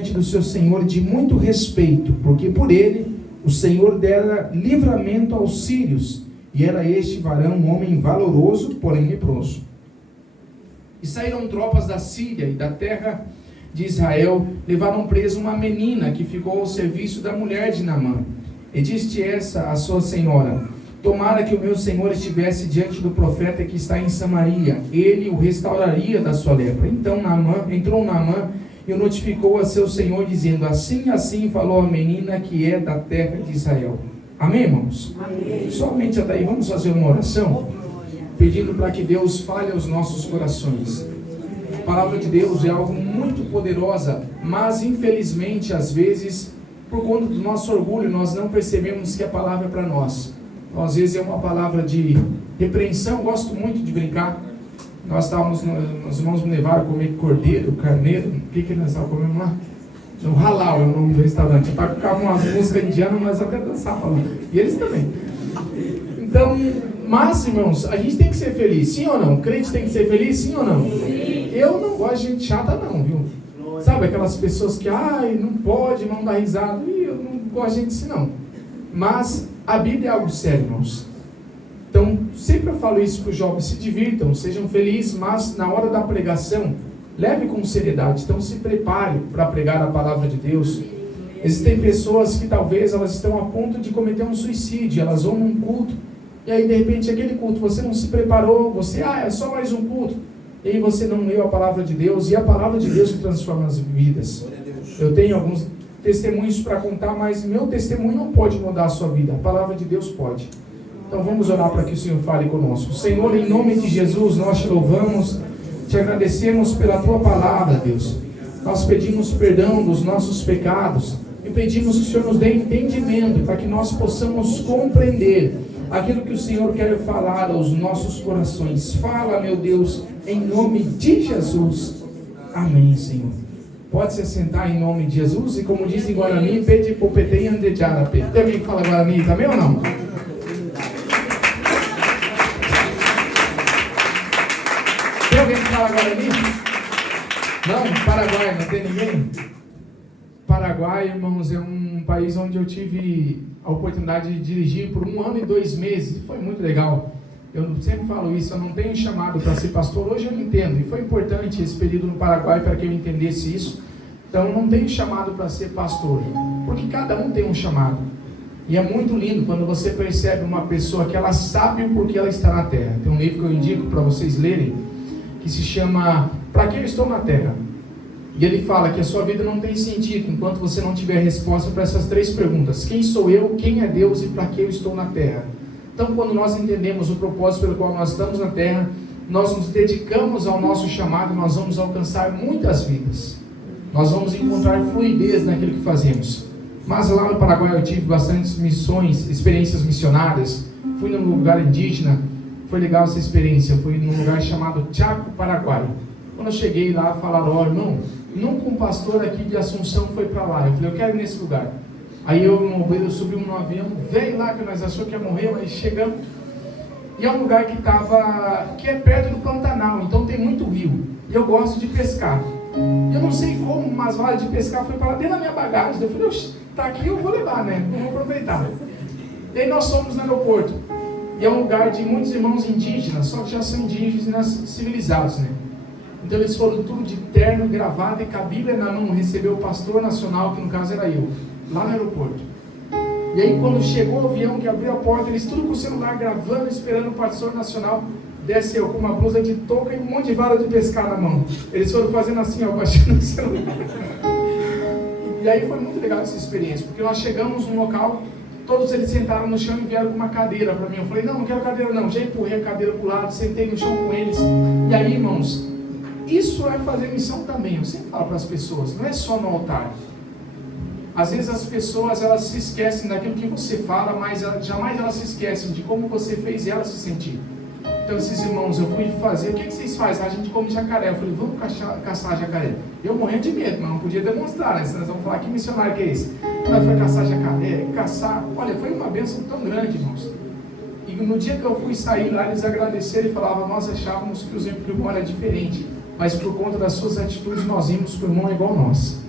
do seu Senhor de muito respeito, porque por ele o Senhor dera livramento aos sírios, e era este varão um homem valoroso, porém leproso. E saíram tropas da Síria e da terra de Israel, levaram preso uma menina que ficou ao serviço da mulher de Naamã. E disse essa a sua senhora: tomara que o meu senhor estivesse diante do profeta que está em Samaria, ele o restauraria da sua lepra. Então entrou Naamã e o notificou a seu senhor, dizendo: assim, assim falou a menina que é da terra de Israel. Amém, irmãos? Amém. Somente até aí, vamos fazer uma oração, pedindo para que Deus fale aos nossos corações. A palavra de Deus é algo muito poderosa, mas infelizmente, às vezes, por conta do nosso orgulho, nós não percebemos que a palavra é para nós. Então, às vezes é uma palavra de repreensão. Gosto muito de brincar. Nós os irmãos me levaram a comer cordeiro, carneiro. O que nós estávamos comendo lá? No Halal é o nome do restaurante. Eu tocava umas músicas indianas, mas até dançar falando. E eles também. Então, mas, irmãos, a gente tem que ser feliz, sim ou não? O crente tem que ser feliz, sim ou não? Sim. Eu não gosto de gente chata, não, viu? Sabe aquelas pessoas que, não pode, não dá risada. Eu não gosto de gente assim, não. Mas a Bíblia é algo sério, irmãos. Então, sempre eu falo isso para os jovens: se divirtam, sejam felizes, mas na hora da pregação, leve com seriedade. Então, se prepare para pregar a palavra de Deus. Existem pessoas que talvez elas estão a ponto de cometer um suicídio, elas vão num culto, e aí de repente aquele culto, você não se preparou, você, é só mais um culto, e aí você não leu a palavra de Deus, e a palavra de Deus que transforma as vidas. Eu tenho alguns testemunhos para contar, mas meu testemunho não pode mudar a sua vida, a palavra de Deus pode. Então vamos orar para que o Senhor fale conosco. Senhor, em nome de Jesus, nós te louvamos, te agradecemos pela tua palavra, Deus. Nós pedimos perdão dos nossos pecados e pedimos que o Senhor nos dê entendimento para que nós possamos compreender aquilo que o Senhor quer falar aos nossos corações. Fala, meu Deus, em nome de Jesus. Amém, Senhor. Pode se assentar em nome de Jesus. E como diz em Guarani, pede popetei andejara. Tem alguém que fala Guarani também ou não? Tem alguém que fala Guarani? Não? Paraguai, não tem ninguém? Paraguai, irmãos, é um país onde eu tive a oportunidade de dirigir por 1 ano e 2 meses. Foi muito legal. Eu sempre falo isso, eu não tenho chamado para ser pastor. Hoje eu entendo, e foi importante esse período no Paraguai para que eu entendesse isso. Então eu não tenho chamado para ser pastor, porque cada um tem um chamado. E é muito lindo quando você percebe uma pessoa que ela sabe o porquê ela está na terra. Tem um livro que eu indico para vocês lerem, que se chama Para que eu estou na terra? E ele fala que a sua vida não tem sentido enquanto você não tiver resposta para essas 3 perguntas: quem sou eu, quem é Deus e para que eu estou na terra? Então, quando nós entendemos o propósito pelo qual nós estamos na terra, nós nos dedicamos ao nosso chamado, nós vamos alcançar muitas vidas. Nós vamos encontrar fluidez naquilo que fazemos. Mas lá no Paraguai eu tive bastantes missões, experiências missionárias. Fui num lugar indígena, foi legal essa experiência. Fui num lugar chamado Chaco, Paraguai. Quando eu cheguei lá, falaram: irmão, nunca um pastor aqui de Assunção foi para lá. Eu falei: eu quero ir nesse lugar. Aí eu subi no avião, veio lá que nós achamos que ia morrer, mas chegamos. E é um lugar que é perto do Pantanal, então tem muito rio. E eu gosto de pescar. Eu não sei como, mas varas de pescar foi para lá dentro da minha bagagem. Eu falei: tá aqui, eu vou levar, né? Vamos aproveitar. E aí nós fomos no aeroporto. E é um lugar de muitos irmãos indígenas, só que já são indígenas civilizados, né? Então eles foram tudo de terno, gravata e com a Bíblia na mão, recebeu o pastor nacional, que no caso era eu, lá no aeroporto. E aí quando chegou o avião, que abriu a porta, eles tudo com o celular gravando, esperando o pastor nacional, desce eu com uma blusa de touca e um monte de vara de pescar na mão. Eles foram fazendo assim, baixando o celular. E aí foi muito legal essa experiência, porque nós chegamos num local, todos eles sentaram no chão e vieram com uma cadeira para mim. Eu falei: não quero cadeira não. Já empurrei a cadeira para o lado, sentei no chão com eles. E aí, irmãos, isso é fazer missão também. Eu sempre falo para as pessoas, não é só no altar. Às vezes as pessoas elas se esquecem daquilo que você fala, mas jamais elas se esquecem de como você fez elas se sentir. Então esses irmãos, eu fui fazer, o que vocês fazem? A gente come jacaré. Eu falei: vamos caçar jacaré. Eu morrendo de medo, mas não podia demonstrar, né? Senão nós vamos falar: que missionário que é esse? Nós foi caçar jacaré, olha, foi uma bênção tão grande, irmãos. E no dia que eu fui sair lá, eles agradeceram e falavam: nós achávamos que o irmão era diferente, mas por conta das suas atitudes nós vimos que o irmão é igual a nós.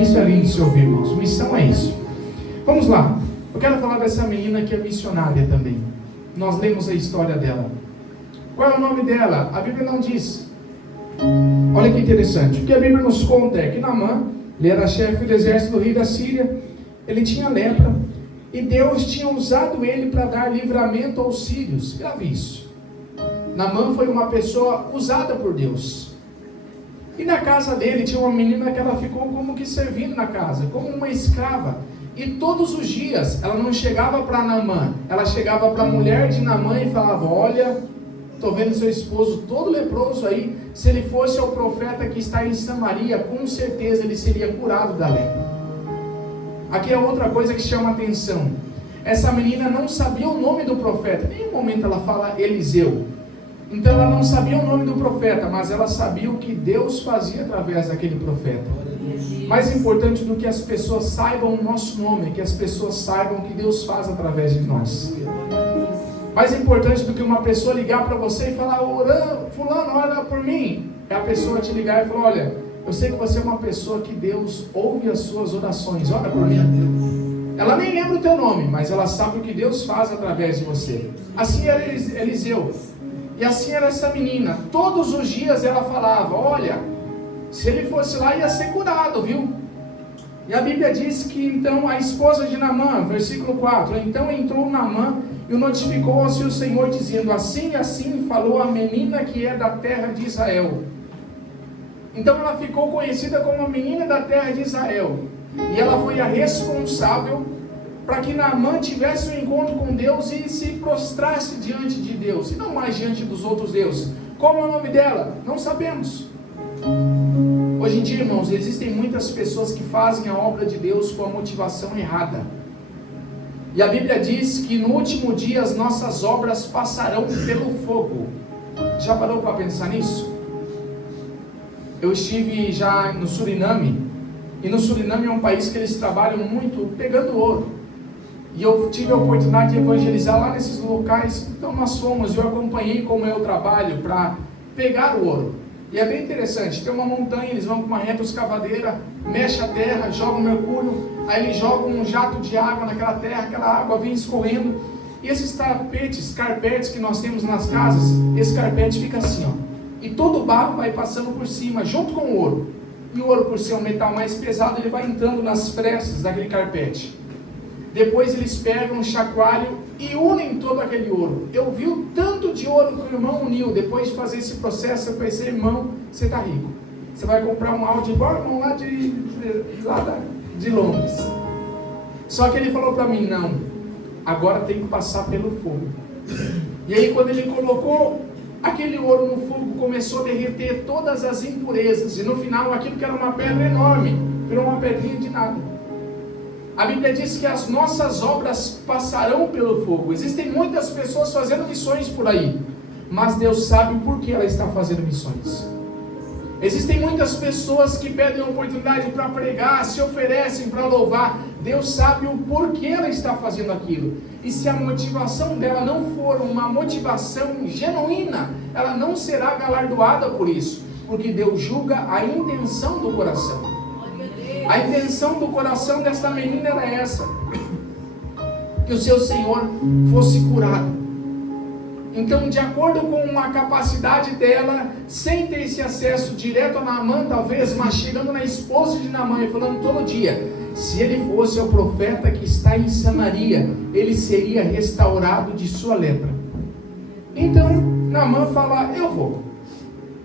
Isso é lindo de se ouvir, irmãos. Missão é isso. Vamos lá. Eu quero falar dessa menina que é missionária também. Nós lemos a história dela. Qual é o nome dela? A Bíblia não diz. Olha que interessante. O que a Bíblia nos conta é que Naamã, ele era chefe do exército do rei da Síria, ele tinha lepra, e Deus tinha usado ele para dar livramento aos sírios. Grave isso. Naamã foi uma pessoa usada por Deus. E na casa dele tinha uma menina que ela ficou como que servindo na casa, como uma escrava. E todos os dias, ela não chegava para Naamã, ela chegava para a mulher de Naamã e falava: olha, estou vendo seu esposo todo leproso aí, se ele fosse o profeta que está em Samaria, com certeza ele seria curado da lepra. Aqui é outra coisa que chama atenção. Essa menina não sabia o nome do profeta, em nenhum momento ela fala Eliseu. Então ela não sabia o nome do profeta, mas ela sabia o que Deus fazia através daquele profeta. Mais importante do que as pessoas saibam o nosso nome, é que as pessoas saibam o que Deus faz através de nós. Mais importante do que uma pessoa ligar para você e falar: fulano, ora por mim, é a pessoa te ligar e falar: olha, eu sei que você é uma pessoa que Deus ouve as suas orações, ora por mim. Ela nem lembra o teu nome, mas ela sabe o que Deus faz através de você. Assim era Eliseu. E assim era essa menina. Todos os dias ela falava: olha, se ele fosse lá ia ser curado, viu? E a Bíblia diz que então a esposa de Naamã, versículo 4, então entrou Naamã e o notificou ao seu senhor, dizendo: assim e assim falou a menina que é da terra de Israel. Então ela ficou conhecida como a menina da terra de Israel. E ela foi a responsável para que Naamã tivesse um encontro com Deus e se prostrasse diante de Deus, e não mais diante dos outros deuses. Como é o nome dela? Não sabemos. Hoje em dia, irmãos, existem muitas pessoas que fazem a obra de Deus com a motivação errada. E a Bíblia diz que no último dia as nossas obras passarão pelo fogo. Já parou para pensar nisso? Eu estive já no Suriname, e no Suriname é um país que eles trabalham muito pegando ouro. E eu tive a oportunidade de evangelizar lá nesses locais. Então nós fomos, eu acompanhei como é o trabalho para pegar o ouro. E é bem interessante, tem uma montanha, eles vão com uma reta escavadeira, mexe a terra, joga o mercúrio, aí eles jogam um jato de água naquela terra, aquela água vem escorrendo, e esses carpetes que nós temos nas casas, esse carpete fica assim, ó, e todo o barro vai passando por cima, junto com o ouro, e o ouro, por ser um metal mais pesado, ele vai entrando nas frestas daquele carpete. Depois eles pegam um chacoalho e unem todo aquele ouro. Eu vi o tanto de ouro que o irmão uniu. Depois de fazer esse processo, eu pensei: irmão, você está rico. Você vai comprar um Audi igual o irmão lá de Londres. Só que ele falou para mim: não, agora tem que passar pelo fogo. E aí quando ele colocou aquele ouro no fogo, começou a derreter todas as impurezas. E no final aquilo que era uma pedra enorme, virou uma pedrinha de nada. A Bíblia diz que as nossas obras passarão pelo fogo. Existem muitas pessoas fazendo missões por aí, mas Deus sabe o porquê ela está fazendo missões. Existem muitas pessoas que pedem oportunidade para pregar, se oferecem para louvar. Deus sabe o porquê ela está fazendo aquilo. E se a motivação dela não for uma motivação genuína, ela não será galardoada por isso, porque Deus julga a intenção do coração. A intenção do coração desta menina era essa: que o seu Senhor fosse curado. Então, de acordo com a capacidade dela, sem ter esse acesso direto a Naamã talvez, mas chegando na esposa de Naamã e falando todo dia: se ele fosse o profeta que está em Samaria, ele seria restaurado de sua lepra. Então Naamã fala: eu vou.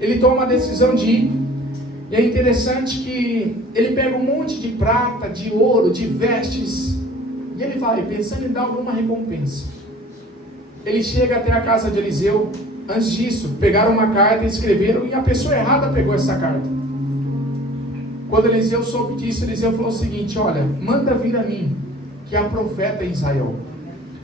Ele toma a decisão de ir. E é interessante que ele pega um monte de prata, de ouro, de vestes, e ele vai pensando em dar alguma recompensa. Ele chega até a casa de Eliseu. Antes disso, pegaram uma carta e escreveram, e a pessoa errada pegou essa carta. Quando Eliseu soube disso, Eliseu falou o seguinte: olha, manda vir a mim, que há profeta em Israel.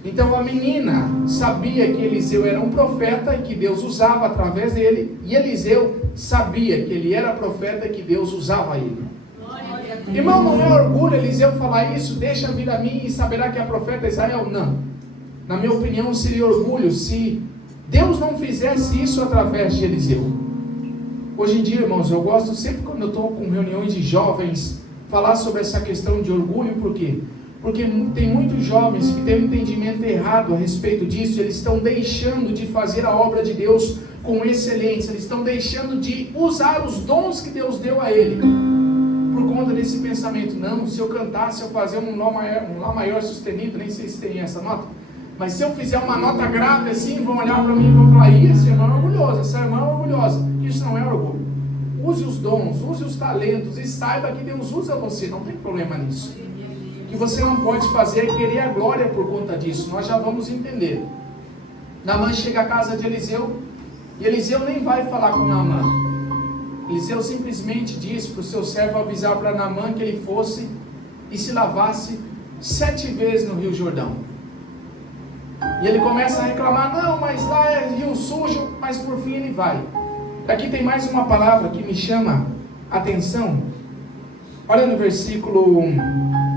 Então a menina sabia que Eliseu era um profeta e que Deus usava através dele, e Eliseu sabia que ele era profeta e que Deus usava ele. Irmão, não é orgulho Eliseu falar isso? Deixa vir a mim e saberá que é profeta Israel? Não. Na minha opinião, seria orgulho se Deus não fizesse isso através de Eliseu. Hoje em dia, irmãos, eu gosto sempre, quando eu estou com reuniões de jovens, falar sobre essa questão de orgulho, por quê? Porque tem muitos jovens que têm um entendimento errado a respeito disso. Eles estão deixando de fazer a obra de Deus com excelência, eles estão deixando de usar os dons que Deus deu a ele, por conta desse pensamento: não, se eu cantar, se eu fazer um Lá maior sustenido, nem sei se tem essa nota, mas se eu fizer uma nota grave assim, vão olhar para mim e vão falar: ih, esse irmão é orgulhoso, essa irmã é orgulhosa. Isso não é orgulho. Use os dons, use os talentos e saiba que Deus usa você, não tem problema nisso. O que você não pode fazer é querer a glória por conta disso. Nós já vamos entender. Naamã chega à casa de Eliseu, e Eliseu nem vai falar com Naamã. Eliseu simplesmente diz para o seu servo avisar para Naamã que ele fosse e se lavasse 7 vezes no Rio Jordão. E ele começa a reclamar: não, mas lá é rio sujo, mas por fim ele vai. Aqui tem mais uma palavra que me chama a atenção. Olha no versículo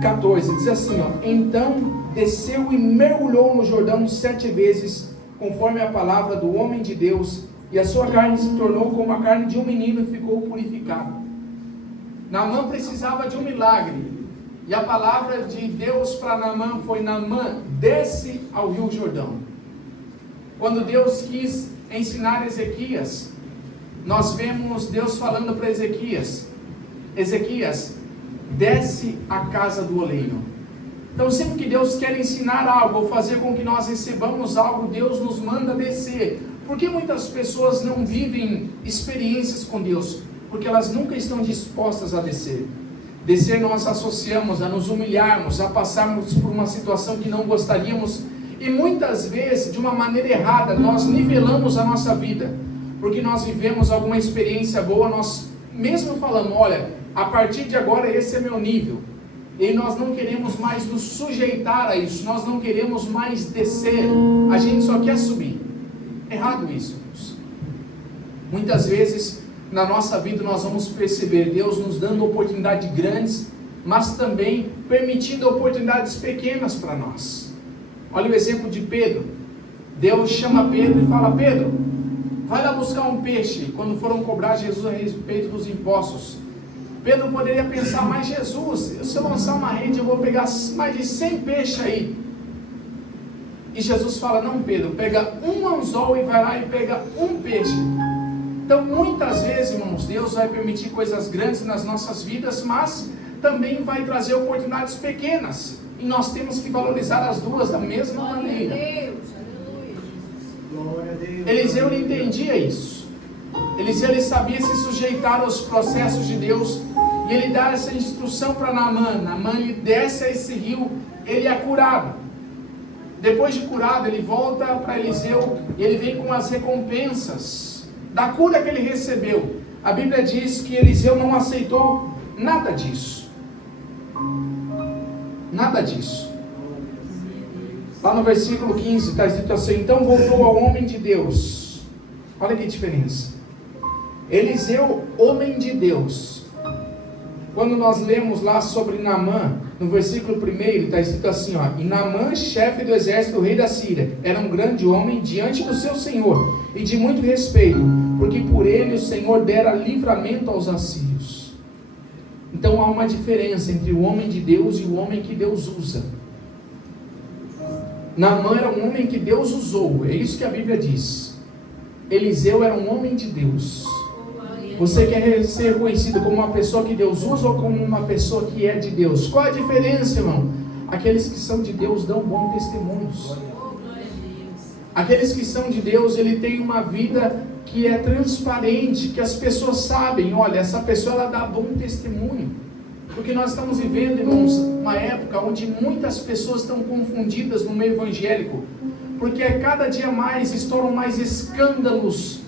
14, diz assim, ó: então desceu e mergulhou no Jordão 7 vezes, conforme a palavra do homem de Deus, e a sua carne se tornou como a carne de um menino e ficou purificada. Naamã precisava de um milagre, e a palavra de Deus para Naamã foi: Naamã, desce ao Rio Jordão. Quando Deus quis ensinar Ezequias, nós vemos Deus falando para Ezequias: Ezequias, desce à casa do oleiro. Então, sempre que Deus quer ensinar algo, ou fazer com que nós recebamos algo, Deus nos manda descer. Por que muitas pessoas não vivem experiências com Deus? Porque elas nunca estão dispostas a descer. Descer nós associamos a nos humilharmos, a passarmos por uma situação que não gostaríamos, e muitas vezes, de uma maneira errada, nós nivelamos a nossa vida, porque nós vivemos alguma experiência boa, nós mesmo falamos: olha, a partir de agora esse é meu nível, e nós não queremos mais nos sujeitar a isso, nós não queremos mais descer, a gente só quer subir. Errado isso, irmãos. Muitas vezes na nossa vida nós vamos perceber Deus nos dando oportunidades grandes, mas também permitindo oportunidades pequenas para nós. Olha o exemplo de Pedro. Deus chama Pedro e fala: Pedro, vai lá buscar um peixe. Quando foram cobrar Jesus a respeito dos impostos, Pedro poderia pensar: mas Jesus, se eu lançar uma rede eu vou pegar mais de 100 peixes aí. E Jesus fala: não, Pedro, pega um anzol e vai lá e pega um peixe. Então muitas vezes, irmãos, Deus vai permitir coisas grandes nas nossas vidas, mas também vai trazer oportunidades pequenas, e nós temos que valorizar as duas da mesma maneira. Eliseu ele entendia isso. Eliseu ele sabia se sujeitar aos processos de Deus, e ele dá essa instrução para Naamã. Naamã ele desce a esse rio, ele é curado. Depois de curado, ele volta para Eliseu e ele vem com as recompensas da cura que ele recebeu. A Bíblia diz que Eliseu não aceitou nada disso. Nada disso. Lá no versículo 15 está escrito assim: então voltou ao homem de Deus. Olha que diferença. Eliseu, homem de Deus. Quando nós lemos lá sobre Naamã, no versículo 1 está escrito assim, ó: e Naamã, chefe do exército do rei da Síria, era um grande homem diante do seu senhor, e de muito respeito, porque por ele o Senhor dera livramento aos assírios. Então há uma diferença entre o homem de Deus e o homem que Deus usa. Naamã era um homem que Deus usou, é isso que a Bíblia diz. Eliseu era um homem de Deus. Você quer ser reconhecido como uma pessoa que Deus usa ou como uma pessoa que é de Deus? Qual a diferença, irmão? Aqueles que são de Deus dão bons testemunhos. Aqueles que são de Deus, ele tem uma vida que é transparente, que as pessoas sabem: olha, essa pessoa ela dá bom testemunho. Porque nós estamos vivendo, irmãos, uma época onde muitas pessoas estão confundidas no meio evangélico, porque cada dia mais estouram mais escândalos,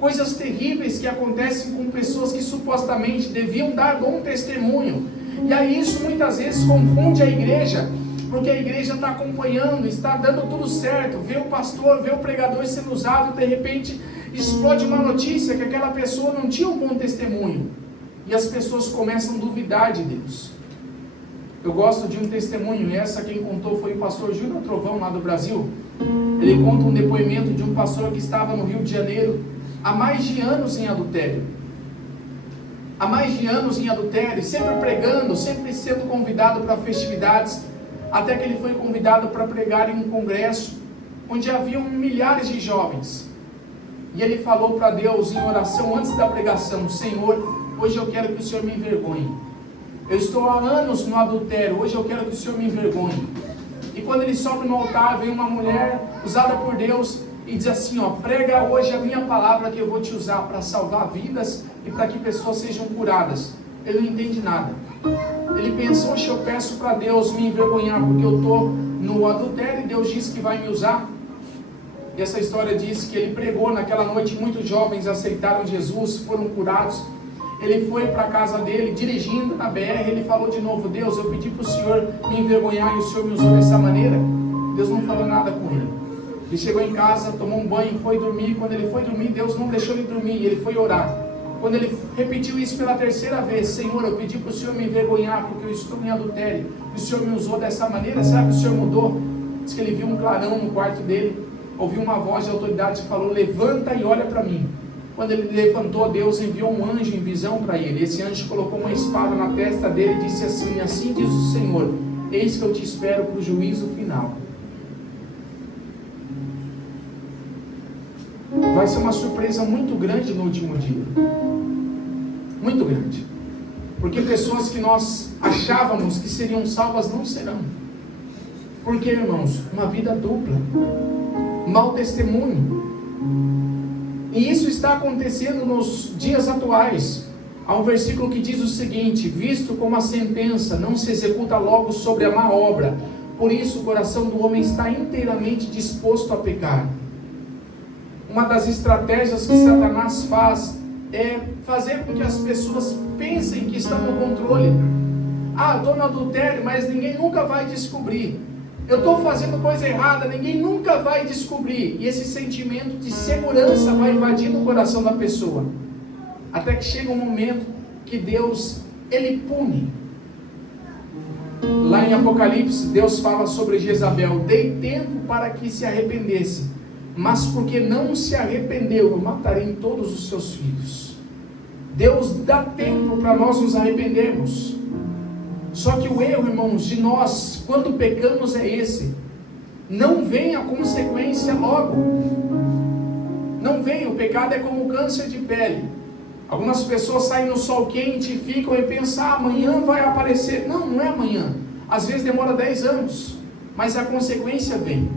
coisas terríveis que acontecem com pessoas que supostamente deviam dar bom testemunho. E aí isso muitas vezes confunde a igreja, porque a igreja está acompanhando, está dando tudo certo, vê o pastor, vê o pregador sendo usado, de repente explode uma notícia que aquela pessoa não tinha um bom testemunho, e as pessoas começam a duvidar de Deus. Eu gosto de um testemunho, e essa quem contou foi o pastor Júnior Trovão, lá do Brasil. Ele conta um depoimento de um pastor que estava no Rio de Janeiro há mais de anos em adultério. há mais de anos em adultério, sempre pregando, sempre sendo convidado para festividades, até que ele foi convidado para pregar em um congresso, onde haviam milhares de jovens. E ele falou para Deus em oração antes da pregação: Senhor, hoje eu quero que o Senhor me envergonhe. Eu estou há anos no adultério, hoje eu quero que o Senhor me envergonhe. E quando ele sobe no altar, vem uma mulher usada por Deus e diz assim: prega hoje a minha palavra que eu vou te usar para salvar vidas e para que pessoas sejam curadas. Ele não entende nada. Ele pensa: eu peço para Deus me envergonhar porque eu estou no adultério e Deus disse que vai me usar. E essa história diz que ele pregou naquela noite, muitos jovens aceitaram Jesus, foram curados. Ele foi para a casa dele, dirigindo na BR, ele falou de novo: Deus, eu pedi para o Senhor me envergonhar e o Senhor me usou dessa maneira. Deus não falou nada com ele. Ele chegou em casa, tomou um banho, foi dormir. Quando ele foi dormir, Deus não deixou ele dormir, ele foi orar. Quando ele repetiu isso pela terceira vez: Senhor, eu pedi para o Senhor me envergonhar porque eu estou em adultério e o Senhor me usou dessa maneira, será que o Senhor mudou? Diz que ele viu um clarão no quarto dele, ouviu uma voz de autoridade que falou: levanta e olha para mim. Quando ele levantou, Deus enviou um anjo em visão para ele. Esse anjo colocou uma espada na testa dele e disse assim: assim diz o Senhor, eis que eu te espero para o juízo final. Vai ser uma surpresa muito grande no último dia. Muito grande. Porque pessoas que nós achávamos que seriam salvas não serão. Porque, irmãos, uma vida dupla, mau testemunho. E isso está acontecendo nos dias atuais. Há um versículo que diz o seguinte: visto como a sentença não se executa logo sobre a má obra, por isso o coração do homem está inteiramente disposto a pecar. Uma das estratégias que Satanás faz é fazer com que as pessoas pensem que estão no controle. Eu estou no adultério, mas ninguém nunca vai descobrir. Eu estou fazendo coisa errada, ninguém nunca vai descobrir. E esse sentimento de segurança vai invadindo o coração da pessoa. Até que chega um momento que Deus, Ele pune. Lá em Apocalipse, Deus fala sobre Jezabel: dei tempo para que se arrependesse, mas porque não se arrependeu, eu matarei todos os seus filhos. Deus dá tempo para nós nos arrependermos. Só que o erro, irmãos, de nós, quando pecamos, é esse: não vem a consequência logo. Não vem, o pecado é como câncer de pele. Algumas pessoas saem no sol quente e ficam e pensam: amanhã vai aparecer. Não, não é amanhã. Às vezes demora 10 anos, mas a consequência vem.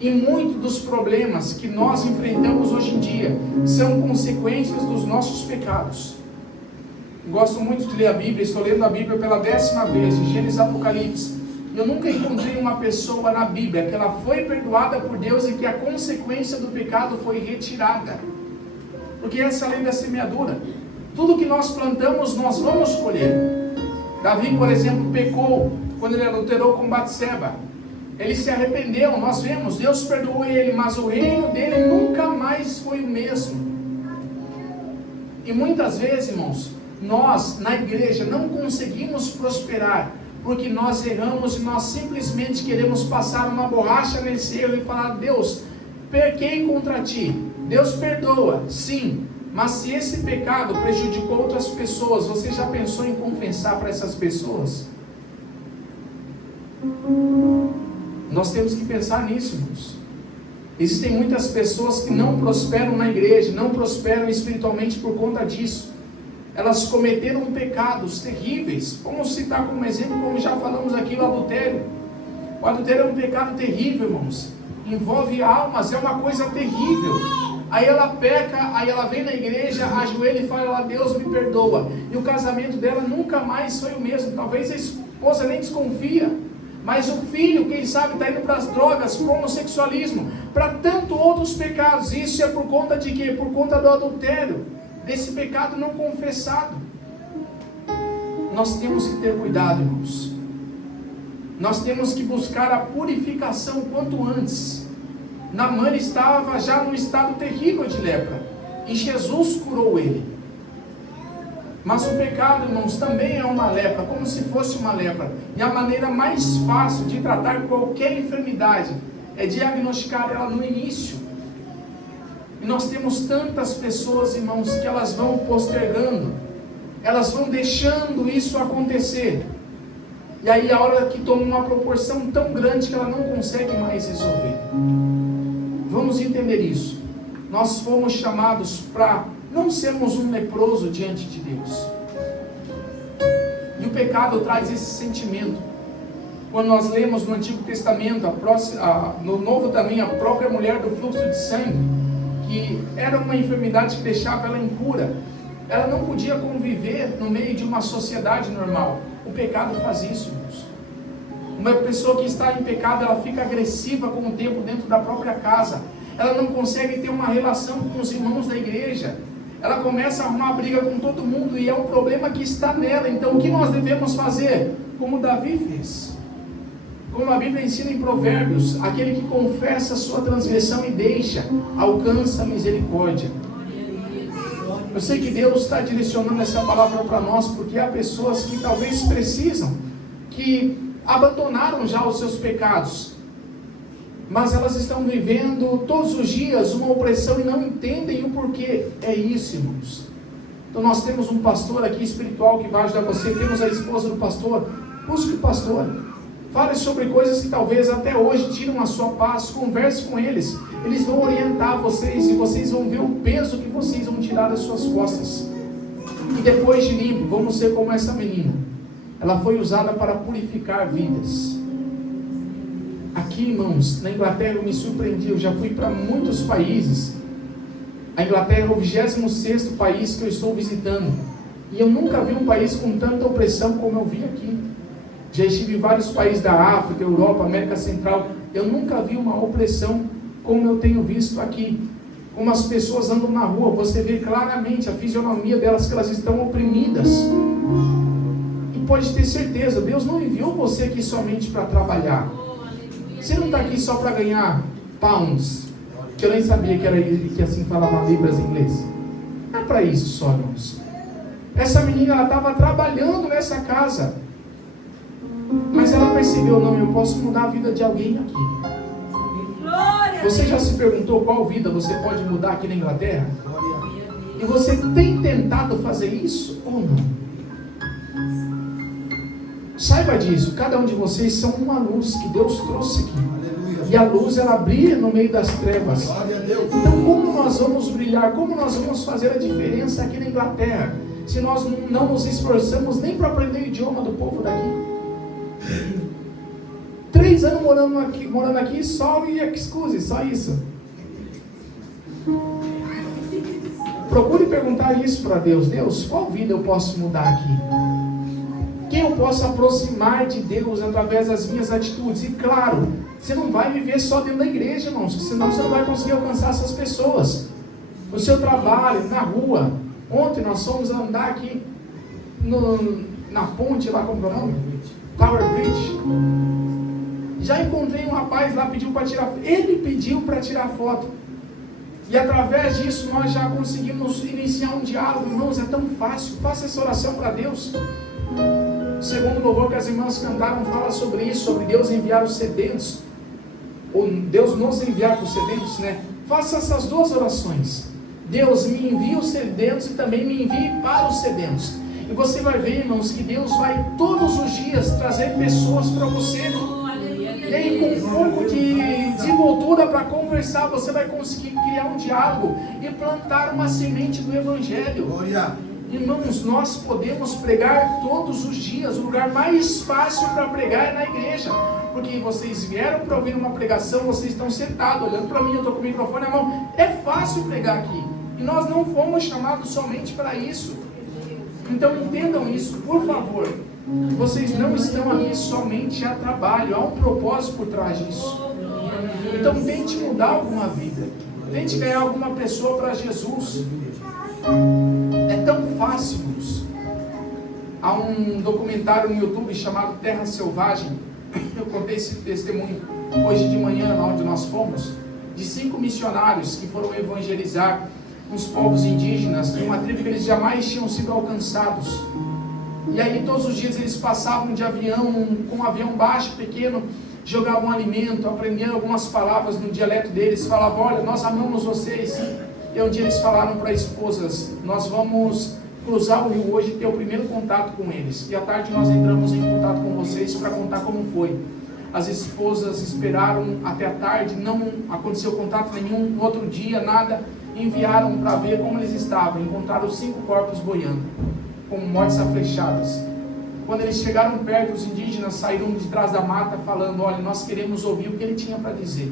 E muitos dos problemas que nós enfrentamos hoje em dia são consequências dos nossos pecados. Gosto muito de ler a Bíblia, estou lendo a Bíblia pela 10ª vez, de Gênesis e Apocalipse. Eu nunca encontrei uma pessoa na Bíblia que ela foi perdoada por Deus e que a consequência do pecado foi retirada. Porque essa é a lei da semeadura. Tudo que nós plantamos, nós vamos colher. Davi, por exemplo, pecou quando ele adulterou com Batseba. Ele se arrependeu, nós vemos, Deus perdoou ele, mas o reino dele nunca mais foi o mesmo. E muitas vezes, irmãos, nós na igreja não conseguimos prosperar porque nós erramos e nós simplesmente queremos passar uma borracha nesse erro e falar: Deus, pequei contra ti. Deus perdoa, sim, mas se esse pecado prejudicou outras pessoas, você já pensou em confessar para essas pessoas? Nós temos que pensar nisso, irmãos. Existem muitas pessoas que não prosperam na igreja, não prosperam espiritualmente por conta disso. Elas cometeram pecados terríveis. Vamos citar como exemplo, como já falamos aqui, o adultério. O adultério é um pecado terrível, irmãos. Envolve almas, é uma coisa terrível. Aí ela peca, aí ela vem na igreja, ajoelha e fala: Deus me perdoa. E o casamento dela nunca mais foi o mesmo. Talvez a esposa nem desconfia. Mas o filho, quem sabe, está indo para as drogas, para o homossexualismo, para tantos outros pecados. Isso é por conta de quê? Por conta do adultério, desse pecado não confessado. Nós temos que ter cuidado, irmãos. Nós temos que buscar a purificação quanto antes. Naamã estava já num estado terrível de lepra, e Jesus curou ele. Mas o pecado, irmãos, também é uma lepra, como se fosse uma lepra. E a maneira mais fácil de tratar qualquer enfermidade é diagnosticar ela no início. E nós temos tantas pessoas, irmãos, que elas vão postergando. elas vão deixando isso acontecer. E aí a hora que toma uma proporção tão grande que ela não consegue mais resolver. Vamos entender isso. Nós fomos chamados para não sermos um leproso diante de Deus. E o pecado traz esse sentimento. Quando nós lemos no Antigo Testamento, no Novo também, a própria mulher do fluxo de sangue, que era uma enfermidade que deixava ela impura, ela não podia conviver no meio de uma sociedade normal. O pecado faz isso, irmãos. Uma pessoa que está em pecado, ela fica agressiva com o tempo dentro da própria casa. Ela não consegue ter uma relação com os irmãos da igreja. Ela começa a arrumar briga com todo mundo e é um problema que está nela. Então o que nós devemos fazer? Como Davi fez. Como a Bíblia ensina em Provérbios, aquele que confessa a sua transgressão e deixa, alcança a misericórdia. Eu sei que Deus está direcionando essa palavra para nós, porque há pessoas que talvez precisam, que abandonaram já os seus pecados, mas elas estão vivendo todos os dias uma opressão e não entendem o porquê. É isso, irmãos. Então nós temos um pastor aqui espiritual que vai ajudar você, temos a esposa do pastor. Busque o pastor, fale sobre coisas que talvez até hoje tiram a sua paz, converse com eles. Eles vão orientar vocês e vocês vão ver o peso que vocês vão tirar das suas costas. E depois de limpo, vamos ser como essa menina. Ela foi usada para purificar vidas. Aqui, irmãos, na Inglaterra eu me surpreendi. Eu já fui para muitos países. A Inglaterra é o 26º país que eu estou visitando. E eu nunca vi um país com tanta opressão como eu vi aqui. Já estive em vários países da África, Europa, América Central. Eu nunca vi uma opressão como eu tenho visto aqui. Como as pessoas andam na rua, você vê claramente a fisionomia delas, que elas estão oprimidas. E pode ter certeza, Deus não enviou você aqui somente para trabalhar. Você não está aqui só para ganhar pounds, que eu nem sabia que assim falava libras em inglês. Não é para isso só, irmãos. Essa menina, ela estava trabalhando nessa casa, mas ela percebeu, não, eu posso mudar a vida de alguém aqui. Você já se perguntou qual vida você pode mudar aqui na Inglaterra? E você tem tentado fazer isso ou não? Saiba disso, cada um de vocês são uma luz que Deus trouxe aqui. E a luz, ela brilha no meio das trevas. Então como nós vamos brilhar? Como nós vamos fazer a diferença aqui na Inglaterra? Se nós não nos esforçamos nem para aprender o idioma do povo daqui. 3 anos morando aqui só só isso. Procure perguntar isso para Deus. Deus, qual vida eu posso mudar aqui? Quem eu posso aproximar de Deus através das minhas atitudes? E claro, você não vai viver só dentro da igreja, irmãos, senão você não vai conseguir alcançar essas pessoas. No seu trabalho, na rua. Ontem nós fomos andar aqui na ponte lá, como é o nome? Tower Bridge. Já encontrei um rapaz lá, pediu para tirar foto. Ele pediu para tirar foto. E através disso nós já conseguimos iniciar um diálogo. Irmãos, é tão fácil. Faça essa oração para Deus. O segundo louvor que as irmãs cantaram fala sobre isso, sobre Deus enviar os sedentos, ou Deus nos enviar para os sedentos, né? Faça essas 2 orações. Deus me envia os sedentos e também me envie para os sedentos. E você vai ver, irmãos, que Deus vai todos os dias trazer pessoas para você. E aí, com um pouco de desenvoltura para conversar, você vai conseguir criar um diálogo e plantar uma semente do Evangelho. Irmãos, nós podemos pregar todos os dias. O lugar mais fácil para pregar é na igreja. Porque vocês vieram para ouvir uma pregação, vocês estão sentados, olhando para mim, eu estou com o microfone na mão. É fácil pregar aqui. E nós não fomos chamados somente para isso. Então entendam isso, por favor. Vocês não estão aqui somente a trabalho, há um propósito por trás disso. Então tente mudar alguma vida, tente ganhar alguma pessoa para Jesus. É tão fácil, irmãos. Há um documentário no YouTube chamado Terra Selvagem. Eu contei esse testemunho hoje de manhã, onde nós fomos, de 5 missionários que foram evangelizar os povos indígenas, de uma tribo que eles jamais tinham sido alcançados. E aí todos os dias eles passavam de avião, com um avião baixo, pequeno, jogavam alimento, aprendiam algumas palavras no dialeto deles, falavam, olha, nós amamos vocês. E um dia eles falaram para as esposas, nós vamos cruzar o rio hoje e ter o primeiro contato com eles. E à tarde nós entramos em contato com vocês para contar como foi. As esposas esperaram até a tarde, não aconteceu contato nenhum, no outro dia nada, enviaram para ver como eles estavam. Encontraram 5 corpos boiando, com mortes aflechadas. Quando eles chegaram perto, os indígenas saíram de trás da mata falando: olha, nós queremos ouvir o que ele tinha para dizer.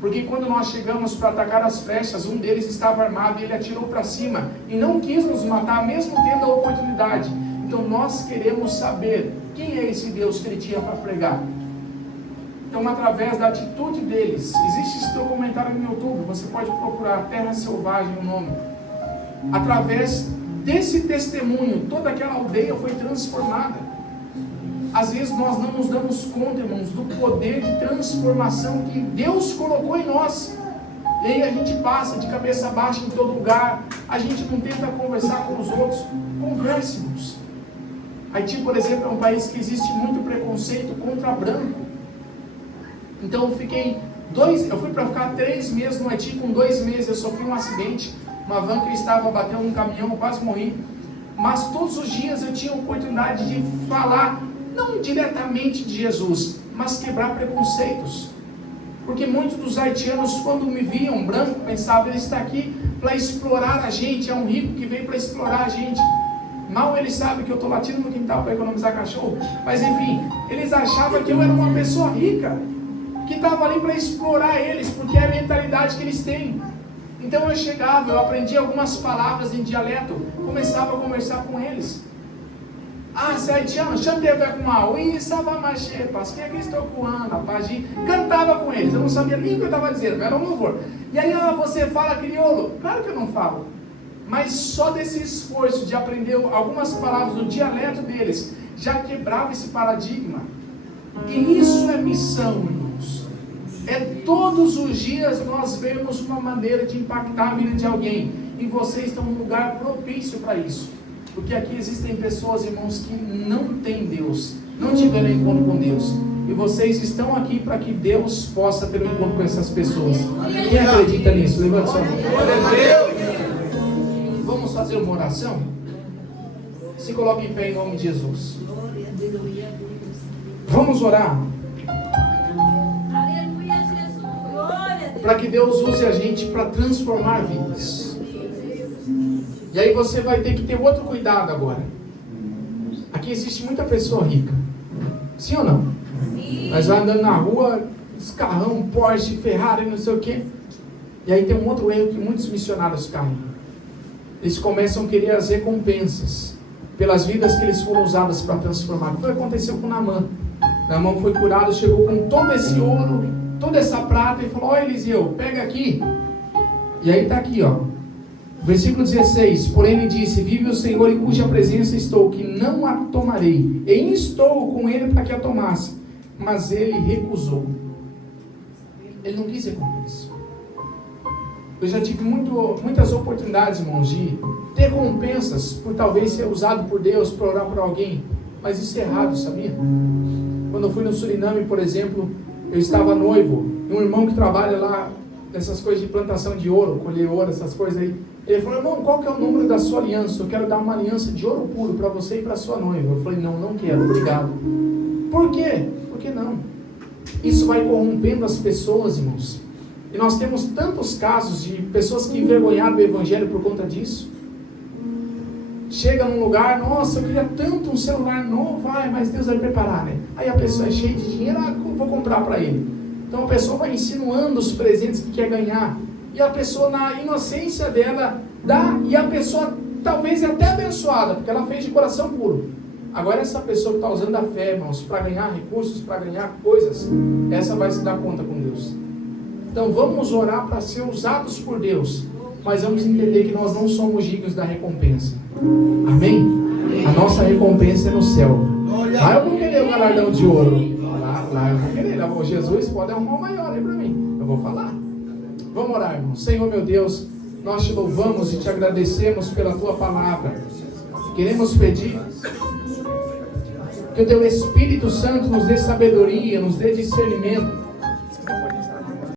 Porque quando nós chegamos para atacar as flechas, um deles estava armado e ele atirou para cima e não quis nos matar, mesmo tendo a oportunidade. Então nós queremos saber quem é esse Deus que ele tinha para pregar. Então, através da atitude deles, existe esse documentário no YouTube, você pode procurar Terra Selvagem, o nome. Através desse testemunho, toda aquela aldeia foi transformada. Às vezes nós não nos damos conta, irmãos, do poder de transformação que Deus colocou em nós. E aí a gente passa de cabeça baixa em todo lugar, a gente não tenta conversar com os outros. Converse, irmãos. Haiti, por exemplo, é um país que existe muito preconceito contra branco. Então eu fui para ficar 3 meses no Haiti. Com 2 meses eu sofri um acidente, uma van que eu estava batendo um caminhão, eu quase morri. Mas todos os dias eu tinha a oportunidade de falar, não diretamente de Jesus, mas quebrar preconceitos. Porque muitos dos haitianos, quando me viam branco, pensavam: ele está aqui para explorar a gente, é um rico que veio para explorar a gente. Mal eles sabem que eu estou latindo no quintal para economizar cachorro. Mas enfim, eles achavam que eu era uma pessoa rica, que estava ali para explorar eles, porque é a mentalidade que eles têm. Então eu chegava, eu aprendi algumas palavras em dialeto, começava a conversar com eles. Ah, você é haitiano? Chantei com a ui, savamache, pasquei aqui estou coando, apagi. Cantava com eles, eu não sabia nem o que eu estava dizendo, era um louvor. E aí, você fala crioulo? Claro que eu não falo. Mas só desse esforço de aprender algumas palavras no dialeto deles, já quebrava esse paradigma. E isso é missão, irmãos. É todos os dias nós vemos uma maneira de impactar a vida de alguém. E vocês estão num lugar propício para isso. Porque aqui existem pessoas, irmãos, que não têm Deus, não tiveram encontro com Deus. E vocês estão aqui para que Deus possa ter um encontro com essas pessoas. Quem acredita nisso? Levanta sua mão. Vamos fazer uma oração? Se coloque em pé em nome de Jesus. Vamos orar. Para que Deus use a gente para transformar vidas. E aí você vai ter que ter outro cuidado agora. Aqui existe muita pessoa rica. Sim ou não? Sim. Nós vamos andando na rua, carrão, Porsche, Ferrari, não sei o quê. E aí tem um outro erro que muitos missionários caem. Eles começam a querer as recompensas pelas vidas que eles foram usadas para transformar. O que aconteceu com Naamã? Naamã foi curado, chegou com todo esse ouro, toda essa prata e falou: ó, Eliseu, pega aqui. E aí está aqui, ó. Versículo 16: porém ele disse: vive o Senhor em cuja presença estou, que não a tomarei. E instou com ele para que a tomasse, mas ele recusou. Ele não quis recompensa. Eu já tive muitas oportunidades, irmãos, de ter recompensas por talvez ser usado por Deus para orar por alguém, mas isso é errado, sabia? Quando eu fui no Suriname, por exemplo, eu estava noivo, e um irmão que trabalha lá nessas coisas de plantação de ouro, colher ouro, essas coisas aí, ele falou: irmão, qual que é o número da sua aliança? Eu quero dar uma aliança de ouro puro para você e para sua noiva. Eu falei: não quero, obrigado. Por quê? Por que não? Isso vai corrompendo as pessoas, irmãos. E nós temos tantos casos de pessoas que envergonharam o evangelho por conta disso. Chega num lugar: nossa, eu queria tanto um celular novo, mas Deus vai preparar, né? Aí a pessoa é cheia de dinheiro: vou comprar para ele. Então a pessoa vai insinuando os presentes que quer ganhar. E a pessoa, na inocência dela, dá, e a pessoa talvez é até abençoada, porque ela fez de coração puro. Agora essa pessoa que está usando a fé, irmãos, para ganhar recursos, para ganhar coisas, essa vai se dar conta com Deus. Então vamos orar para ser usados por Deus, mas vamos entender que nós não somos dignos da recompensa. Amém? A nossa recompensa é no céu. Lá eu vou querer o galardão de ouro. Lá eu vou querer. Lá, Jesus pode arrumar o maior aí para mim. Eu vou falar. Vamos orar, irmão. Senhor meu Deus, nós te louvamos e te agradecemos pela tua palavra. Queremos pedir que o teu Espírito Santo nos dê sabedoria, nos dê discernimento,